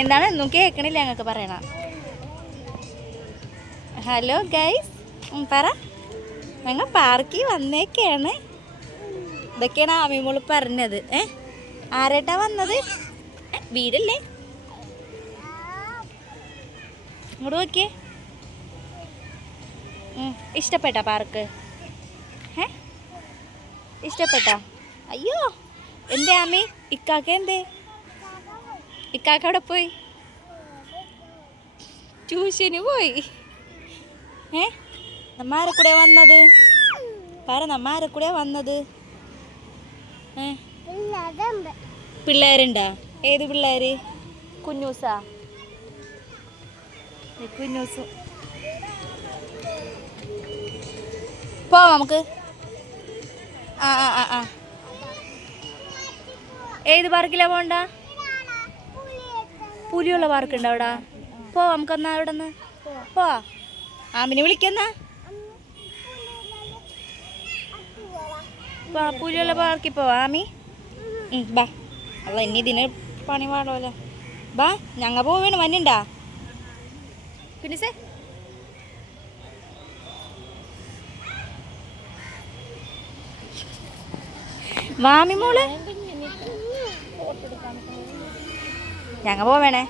എന്താണ്? ഒന്നും കേൾക്കണില്ല ഞങ്ങൾക്ക് പറയണ. ഹലോ ഗൈസ് പറ. ഞങ്ങൾ പാർക്കിൽ വന്നേക്കാണ്. ഇതൊക്കെയാണ് ആമിമോൾ പറഞ്ഞത്. ഏ? ആരേട്ടാ വന്നത്? വീടല്ലേ? ഇങ്ങോട്ട് നോക്കിയേ. ഇഷ്ടപ്പെട്ടാ പാർക്ക് ഏ? ഇഷ്ടപ്പെട്ട? അയ്യോ എന്തേ ആമി? ഇക്കാക്ക എന്തേ? ഇക്കാക്ക പോയി? ട്യൂഷന് പോയി? ഏ? നമ്മാരെ കൂടെ വന്നത്? പറ നമ്മാരെ കൂടെ വന്നത്? ഏ? പിള്ളേരുണ്ടാ? ഏത് പിള്ളേര്? കുഞ്ഞൂസാ? കുഞ്ഞൂസ്. പോവാം നമുക്ക്. ആ ആ ആ ആ. ഏത് പാർക്കിലാ പോണ്ട പുലിയുള്ള പാർക്ക് ഉണ്ടോ അവിടെ. പോ നമുക്കെന്നാ അവിടെ നിന്ന് പോവാ ആമിനെ വിളിക്കെന്നാ. പോ പുലിയുള്ള പാർക്കിൽ പോവാ ആമി. ബാ. അല്ല ഇനി ഇതിന് പണി പാടുമല്ലോ ബാ ഞങ്ങ പോവേണ് മഞ്ഞുണ്ടാ കുഞ്ഞിസേ വാമി മോൾ. ഞങ്ങ പോവേണേ